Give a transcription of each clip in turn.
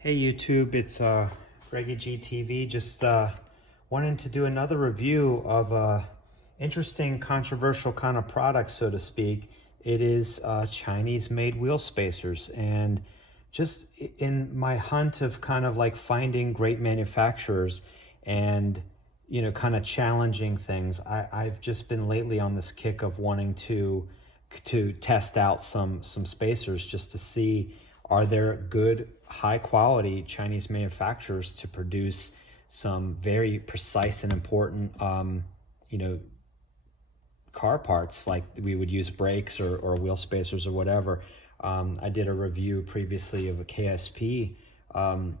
Hey YouTube, it's Greggy GTV. Just wanting to do another review of a interesting, controversial kind of product, so to speak. It is Chinese-made wheel spacers, and just in my hunt of kind of like finding great manufacturers and kind of challenging things, I've just been lately on this kick of wanting to test out some spacers just to see, are there good high quality Chinese manufacturers to produce some very precise and important car parts, like we would use brakes or wheel spacers or whatever. I did a review previously of a KSP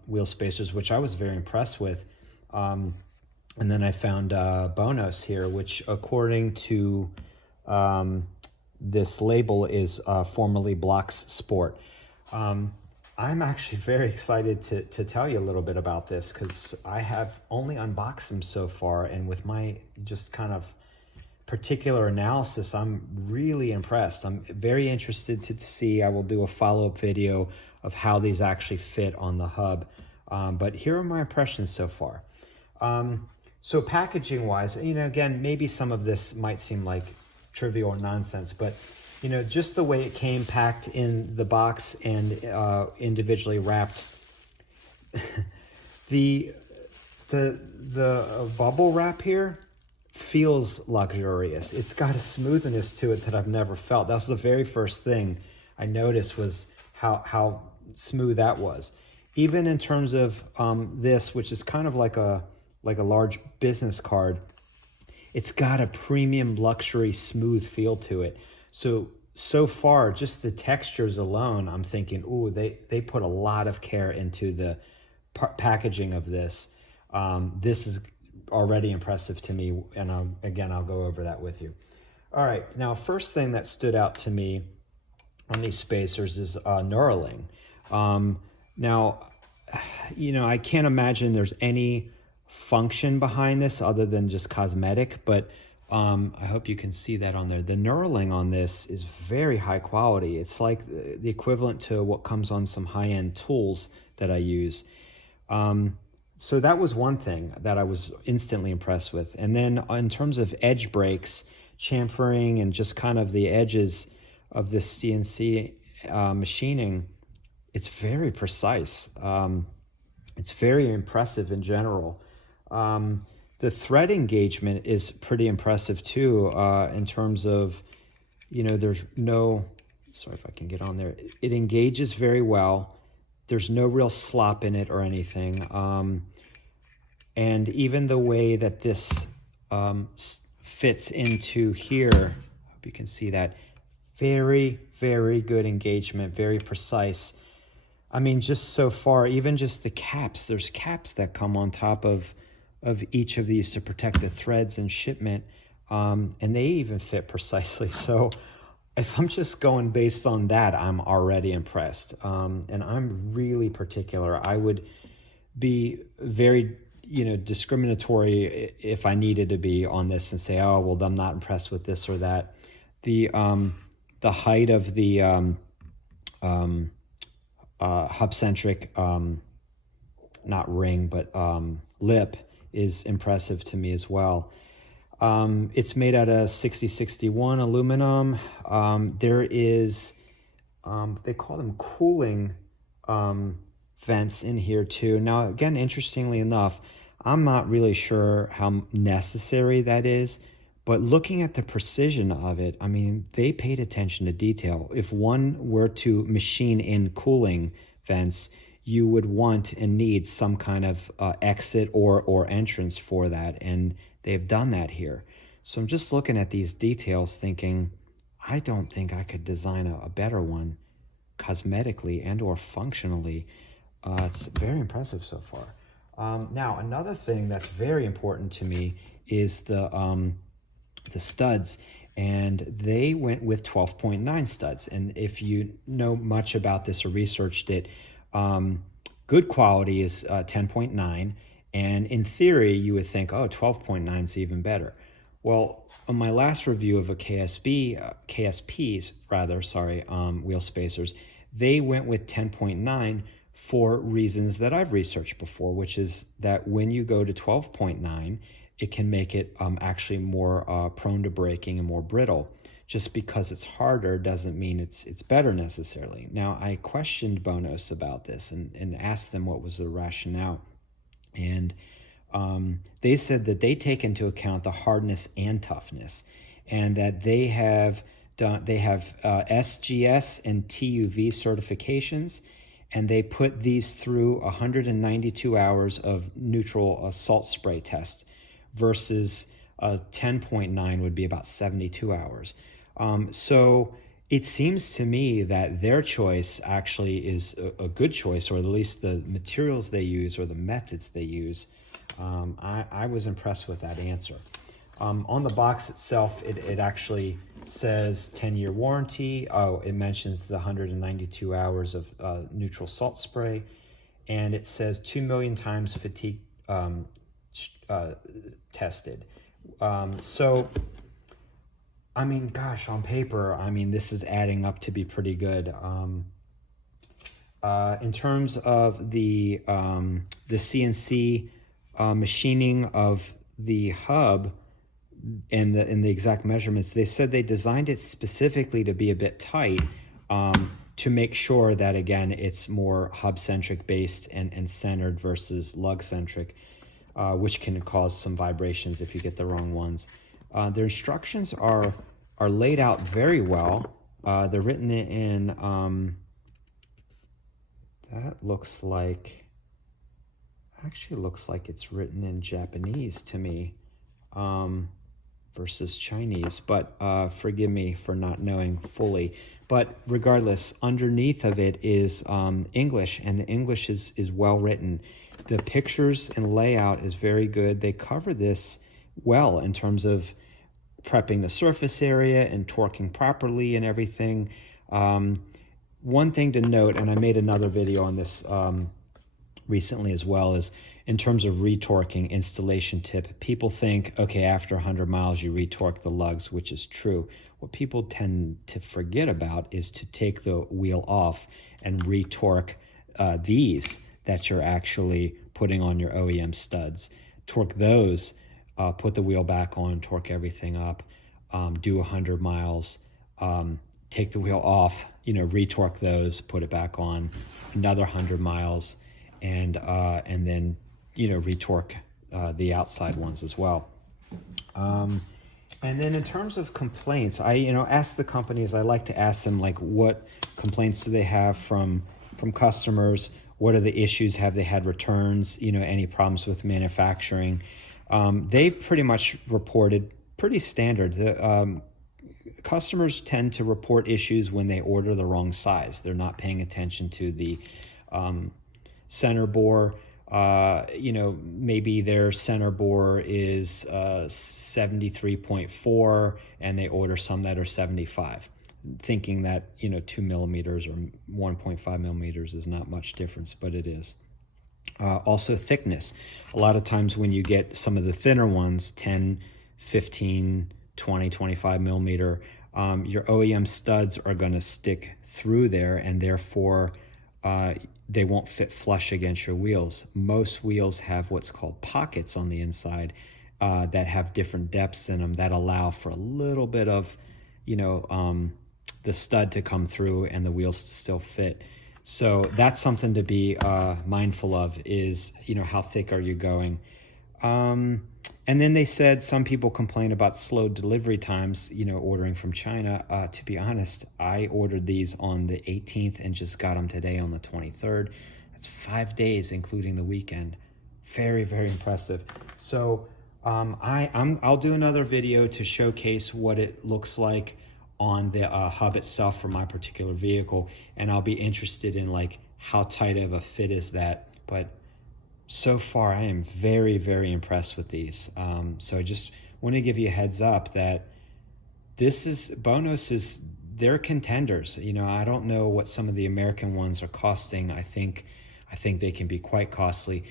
wheel spacers, which I was very impressed with. And then I found Bonoss here, which according to this label is formerly Bloxsport. I'm actually very excited to tell you a little bit about this, because I have only unboxed them so far, and with my just kind of particular analysis, I'm really impressed. I'm very interested to see. I will do a follow-up video of how these actually fit on the hub, but here are my impressions so far. So packaging wise, again, maybe some of this might seem like trivial or nonsense, but just the way it came packed in the box and individually wrapped. the bubble wrap here feels luxurious. It's got a smoothness to it that I've never felt. That was the very first thing I noticed, was how smooth that was. Even in terms of this, which is kind of like a large business card, it's got a premium luxury smooth feel to it. So far, just the textures alone, I'm thinking, ooh, they put a lot of care into the packaging of this. This is already impressive to me, and I'll go over that with you. All right, now first thing that stood out to me on these spacers is knurling. Now, I can't imagine there's any function behind this other than just cosmetic, but I hope you can see that on there. The knurling on this is very high quality. It's like the equivalent to what comes on some high-end tools that I use. So that was one thing that I was instantly impressed with. And then in terms of edge breaks, chamfering, and just kind of the edges of this CNC machining, it's very precise. It's very impressive in general. The thread engagement is pretty impressive too, in terms of, there's no, sorry if I can get on there. It engages very well. There's no real slop in it or anything. And even the way that this fits into here, I hope you can see that, very, very good engagement, very precise. I mean, just so far, even just the caps, there's caps that come on top of each of these to protect the threads and shipment, and they even fit precisely. So if I'm just going based on that, I'm already impressed, and I'm really particular. I would be very discriminatory if I needed to be on this and say, oh well, I'm not impressed with this or that. The height of the hub-centric not ring but lip is impressive to me as well. It's made out of 6061 aluminum. There is, they call them cooling vents in here too. Now, again, interestingly enough, I'm not really sure how necessary that is, but looking at the precision of it, I mean, they paid attention to detail. If one were to machine in cooling vents, you would want and need some kind of exit or entrance for that, and they've done that here. So I'm just looking at these details thinking, I don't think I could design a better one cosmetically and or functionally. It's very impressive so far. Now, another thing that's very important to me is the studs, and they went with 12.9 studs. And if you know much about this or researched it, good quality is 10.9, and in theory you would think, oh, 12.9 is even better. Well, on my last review of a KSPs rather, sorry, wheel spacers, they went with 10.9 for reasons that I've researched before, which is that when you go to 12.9, it can make it actually more prone to breaking and more brittle. Just because it's harder doesn't mean it's better necessarily. Now, I questioned Bonoss about this and asked them what was the rationale. And they said that they take into account the hardness and toughness, and that they have SGS and TUV certifications, and they put these through 192 hours of neutral salt spray test versus 10.9 would be about 72 hours. So it seems to me that their choice actually is a good choice, or at least the materials they use or the methods they use. I was impressed with that answer. On the box itself, it actually says 10-year warranty. Oh, it mentions the 192 hours of neutral salt spray, and it says 2 million times fatigue tested. So, I mean, gosh, on paper, I mean, this is adding up to be pretty good. In terms of the CNC machining of the hub and the exact measurements, they said they designed it specifically to be a bit tight, to make sure that, again, it's more hub-centric based and centered versus lug-centric, which can cause some vibrations if you get the wrong ones. Their instructions are laid out very well. They're written in, that looks like, actually looks like it's written in Japanese to me, versus Chinese, but forgive me for not knowing fully. But regardless, underneath of it is English, and the English is well written. The pictures and layout is very good. They cover this well in terms of prepping the surface area and torquing properly and everything. One thing to note, and I made another video on this recently as well, is in terms of retorquing, installation tip. People think, okay, after 100 miles you retorque the lugs, which is true. What people tend to forget about is to take the wheel off and retorque these that you're actually putting on your OEM studs. Torque those, put the wheel back on, torque everything up, do 100 miles, take the wheel off, retorque those, put it back on, another 100 miles, and then retorque the outside ones as well. And then in terms of complaints, I ask the companies, I like to ask them, like, what complaints do they have from customers? What are the issues? Have they had returns? Any problems with manufacturing? They pretty much reported pretty standard. The customers tend to report issues when they order the wrong size. They're not paying attention to the center bore. Maybe their center bore is 73.4 and they order some that are 75, thinking that 2 millimeters or 1.5 millimeters is not much difference, but it is. Also thickness. A lot of times when you get some of the thinner ones, 10, 15, 20, 25 millimeter, your OEM studs are going to stick through there, and therefore they won't fit flush against your wheels. Most wheels have what's called pockets on the inside that have different depths in them that allow for a little bit of, the stud to come through and the wheels to still fit. So that's something to be mindful of, is, how thick are you going? And then they said some people complain about slow delivery times, ordering from China. To be honest, I ordered these on the 18th and just got them today on the 23rd. That's 5 days, including the weekend. Very, very impressive. So I'll do another video to showcase what it looks like on the hub itself for my particular vehicle, and I'll be interested in like how tight of a fit is that. But so far I am very, very impressed with these. So I just want to give you a heads up that Bonoss they're contenders. I don't know what some of the American ones are costing. I think they can be quite costly.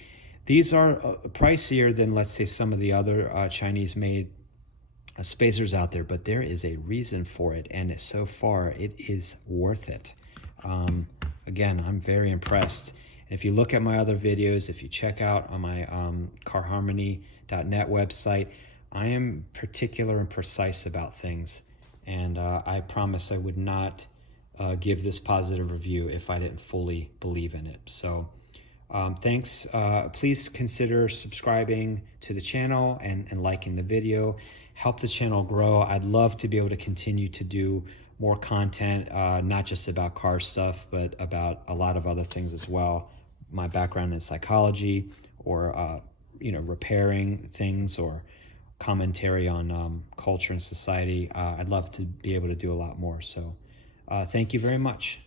These are pricier than, let's say, some of the other Chinese made spacers out there, but there is a reason for it, and so far it is worth it. Again, I'm very impressed. And if you look at my other videos, if you check out on my carharmony.net website, I am particular and precise about things. And I promise I would not give this positive review if I didn't fully believe in it. So thanks. Please consider subscribing to the channel and liking the video. Help the channel grow. I'd love to be able to continue to do more content, not just about car stuff, but about a lot of other things as well. My background in psychology, or repairing things, or commentary on culture and society. I'd love to be able to do a lot more. So thank you very much.